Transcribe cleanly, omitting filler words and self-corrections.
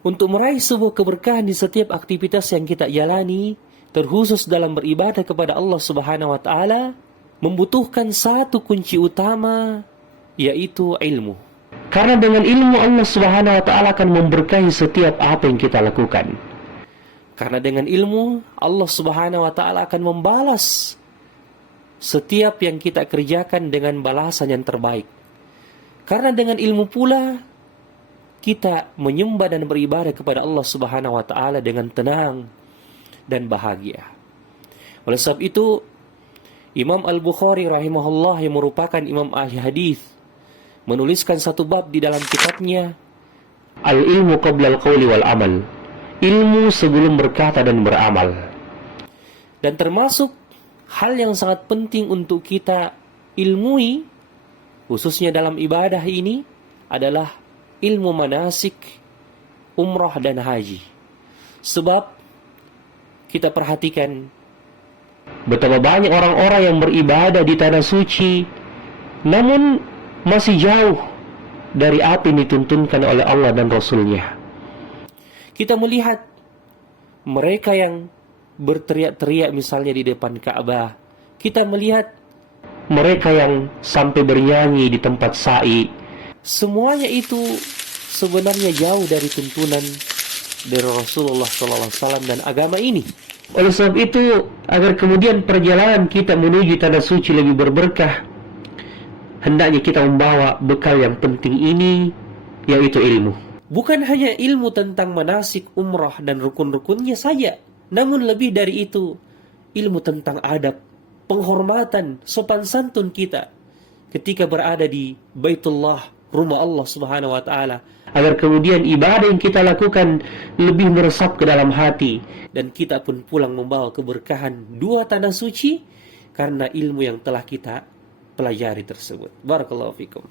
Untuk meraih sebuah keberkahan di setiap aktivitas yang kita jalani, terkhusus dalam beribadah kepada Allah Subhanahu wa taala, membutuhkan satu kunci utama, yaitu ilmu. Karena dengan ilmu Allah Subhanahu wa taala akan memberkahi setiap apa yang kita lakukan. Karena dengan ilmu Allah Subhanahu wa taala akan membalas setiap yang kita kerjakan dengan balasan yang terbaik. Karena dengan ilmu pula kita menyembah dan beribadah kepada Allah Subhanahu wa taala dengan tenang dan bahagia. Oleh sebab itu, Imam Al-Bukhari rahimahullah yang merupakan imam ahli hadis menuliskan satu bab di dalam kitabnya Al-ilmu qabla al-qawli wal amal. Ilmu sebelum berkata dan beramal. Dan termasuk hal yang sangat penting untuk kita ilmui, khususnya dalam ibadah ini, adalah ilmu manasik, umrah dan haji. Sebab kita perhatikan betapa banyak orang-orang yang beribadah di tanah suci, namun masih jauh dari apa yang dituntunkan oleh Allah dan Rasulnya. Kita melihat mereka yang berteriak-teriak misalnya di depan Ka'bah. Kita melihat mereka yang sampai bernyanyi di tempat sa'i. Semuanya itu sebenarnya jauh dari tuntunan dari Rasulullah SAW dan agama ini. Oleh sebab itu, agar kemudian perjalanan kita menuju tanah suci lebih berberkah, hendaknya kita membawa bekal yang penting ini, yaitu ilmu. Bukan hanya ilmu tentang manasik, umrah dan rukun-rukunnya saja, namun lebih dari itu, ilmu tentang adab, penghormatan, sopan santun kita ketika berada di Baitullah, rumah Allah Subhanahu wa taala, agar kemudian ibadah yang kita lakukan lebih meresap ke dalam hati dan kita pun pulang membawa keberkahan dua tanah suci karena ilmu yang telah kita pelajari tersebut. Barakallahu fikum.